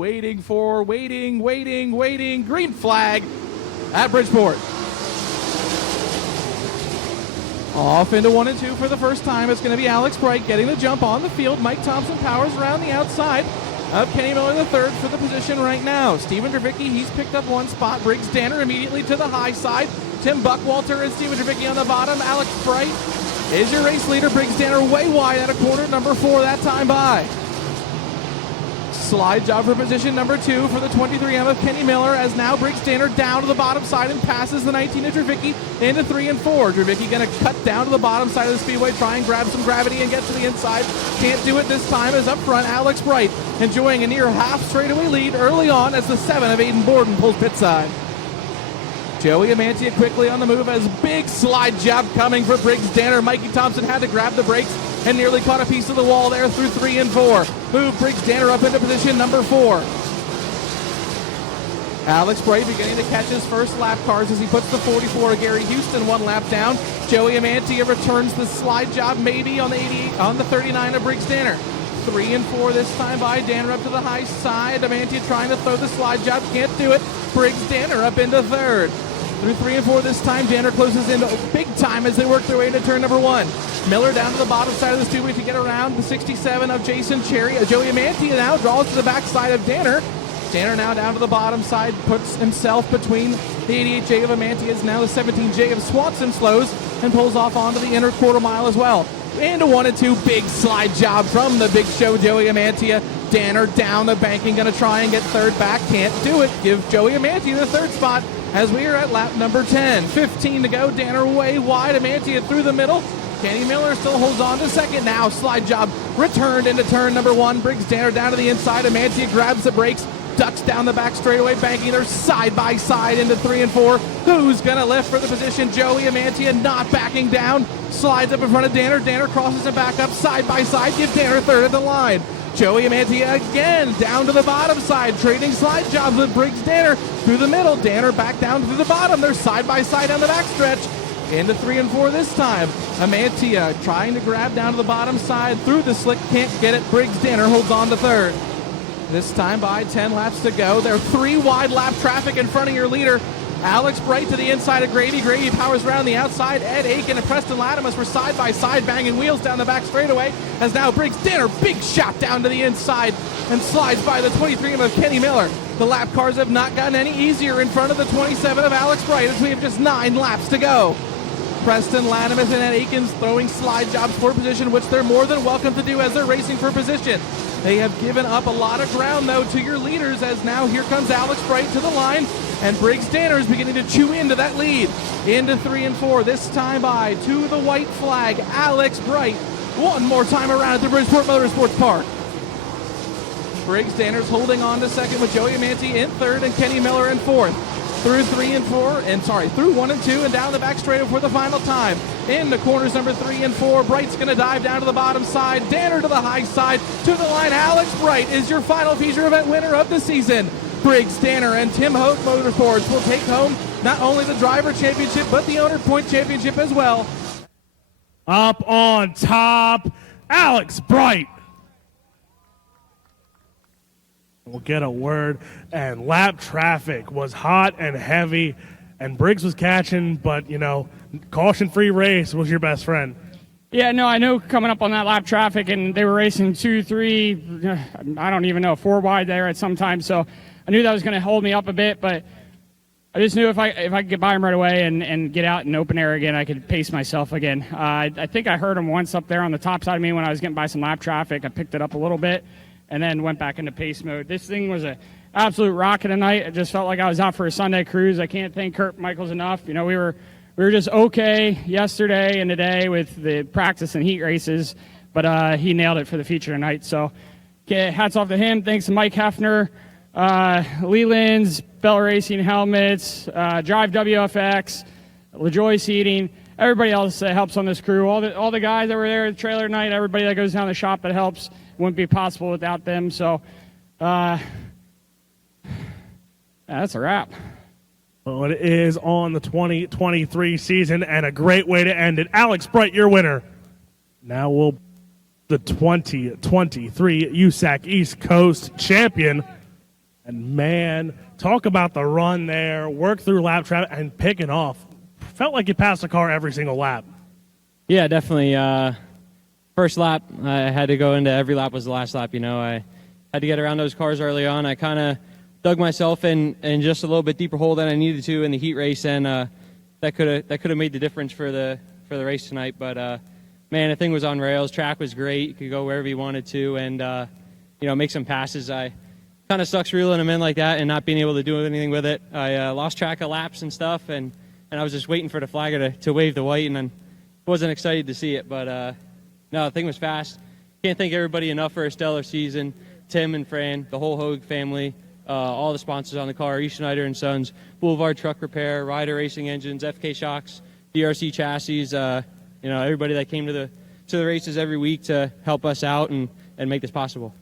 Waiting, green flag at Bridgeport. Off into 1 and 2 for the first time. It's going to be Alex Bright getting the jump on the field. Mike Thompson powers around the outside of Kenny Miller the third for the position right now. Steven Dravicki, he's picked up one spot. Briggs Danner immediately to the high side. Tim Buckwalter and Steven Dravicki on the bottom. Alex Bright is your race leader. Briggs Danner way wide out of corner number 4 that time by. Slide job for position number 2 for the 23M of Kenny Miller, as now Briggs Danner down to the bottom side and passes the 19 of Dravicki into 3 and 4. Dravicki going to cut down to the bottom side of the speedway, try and grab some gravity and get to the inside. Can't do it this time, as up front Alex Bright enjoying a near half straightaway lead early on as the 7 of Aiden Borden pulls pit side. Joey Amantia quickly on the move as big slide job coming for Briggs Danner. Mikey Thompson had to grab the brakes and nearly caught a piece of the wall there through 3 and 4. Move Briggs Danner up into position number 4. Alex Bright beginning to catch his first lap cars as he puts the 44 of Gary Houston 1 lap down. Joey Amantia returns the slide job maybe on the 88, on the 39 of Briggs Danner. 3 and 4 this time by Danner up to the high side. Amantia trying to throw the slide job, can't do it. Briggs Danner up into third. Through 3 and 4 this time, Danner closes in big time as they work their way into turn number 1. Miller down to the bottom side of the speedway to get around the 67 of Jason Cherry. Joey Amantia now draws to the backside of Danner. Danner now down to the bottom side, puts himself between the 88J of Amantia, is now the 17J of Swanson, slows and pulls off onto the inner quarter mile as well. Into 1 and 2, big slide job from the big show, Joey Amantia. Danner down the banking, going to try and get third back, can't do it. Give Joey Amantia the third spot as we are at lap number 10. 15 to go, Danner way wide, Amantia through the middle. Kenny Miller still holds on to second now. Slide job returned into turn number 1. Briggs Danner down to the inside. Amantia grabs the brakes, ducks down the back straightaway, banking her side by side into 3 and 4. Who's going to lift for the position? Joey Amantia not backing down. Slides up in front of Danner. Danner crosses him back up side by side. Give Danner third at the line. Joey Amantia again down to the bottom side, trading slide jobs with Briggs Danner through the middle. Danner back down through the bottom. They're side by side on the back stretch. Into 3 and 4 this time. Amantia trying to grab down to the bottom side through the slick, can't get it. Briggs Danner holds on to third. This time by 10 laps to go. They're 3 wide lap traffic in front of your leader. Alex Bright to the inside of Gravy. Gravy powers around the outside. Ed Aiken and Preston Latimus were side by side banging wheels down the back straightaway as now Briggs Danner, big shot down to the inside and slides by the 23 of Kenny Miller. The lap cars have not gotten any easier in front of the 27 of Alex Bright as we have just 9 laps to go. Preston Latimus and Ed Aikens throwing slide jobs for position, which they're more than welcome to do as they're racing for position. They have given up a lot of ground, though, to your leaders, as now here comes Alex Bright to the line, and Briggs Danner is beginning to chew into that lead. Into 3 and 4, this time by to the white flag, Alex Bright. One more time around at the Bridgeport Motorsports Park. Briggs Danner's holding on to second with Joey Amantia in third and Kenny Miller in fourth. Through 1 and 2 and down the back straightaway for the final time. In the corners number 3 and 4, Bright's going to dive down to the bottom side. Danner to the high side, to the line. Alex Bright is your final feature event winner of the season. Briggs Danner and Tim Hoke Motorsports will take home not only the driver championship, but the owner point championship as well. Up on top, Alex Bright. We'll get a word, and lap traffic was hot and heavy, and Briggs was catching, but, you know, caution-free race was your best friend. Yeah, no, I know coming up on that lap traffic, and they were racing 2, 3, I don't even know, 4 wide there at some time, so I knew that was going to hold me up a bit, but I just knew if I could get by him right away and get out in open air again, I could pace myself again. I think I heard him once up there on the top side of me when I was getting by some lap traffic. I picked it up a little bit and then went back into pace mode. This thing was an absolute rocket tonight. I just felt like I was out for a Sunday cruise. I can't thank Kurt Michaels enough. You know, we were just okay yesterday and today with the practice and heat races, but he nailed it for the feature tonight. So hats off to him. Thanks to Mike Hefner, Leland's, FloRacing helmets, Drive WFX, LaJoy Seating, everybody else that helps on this crew, all the guys that were there at the trailer tonight, everybody that goes down the shop that helps. Wouldn't be possible without them. So that's a wrap. Well, it is on the 2023 season, and a great way to end it. Alex Bright, your winner. Now we'll the 2023 USAC East Coast champion, And man, talk about the run there, work through lap traffic, and picking off. Felt like you passed the car every single lap. Yeah, definitely. First lap, I had to go into every lap was the last lap. I had to get around those cars early on. I kind of dug myself in just a little bit deeper hole than I needed to in the heat race, and that could have made the difference for the race tonight. But man, the thing was on rails. Track was great. You could go wherever you wanted to, and make some passes. I kind of sucks reeling them in like that and not being able to do anything with it. I lost track of laps and stuff, and I was just waiting for the flagger to wave the white, and then wasn't excited to see it. But no, the thing was fast. Can't thank everybody enough for a stellar season. Tim and Fran, the whole Hogue family, all the sponsors on the car, E. Schneider & Sons, Boulevard Truck Repair, Ryder Racing Engines, FK Shocks, DRC Chassis, everybody that came to the races every week to help us out and make this possible.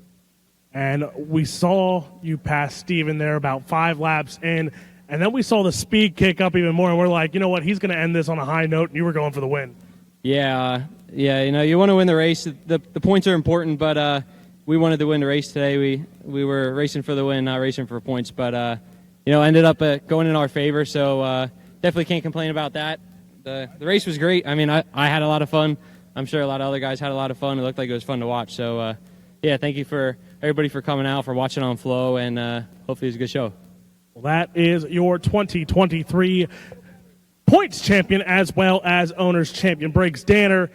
And we saw you pass Steven there about 5 laps in, and then we saw the speed kick up even more, and we're like, you know what, he's going to end this on a high note, and you were going for the win. Yeah, you want to win the race. The points are important, but we wanted to win the race today. We were racing for the win, not racing for points, but ended up going in our favor. So definitely can't complain about that. The race was great. I mean, I had a lot of fun. I'm sure a lot of other guys had a lot of fun. It looked like it was fun to watch. So thank you for everybody for coming out, for watching on Flow, and hopefully it was a good show. Well, that is your 2023 points champion as well as owners champion, Briggs Danner.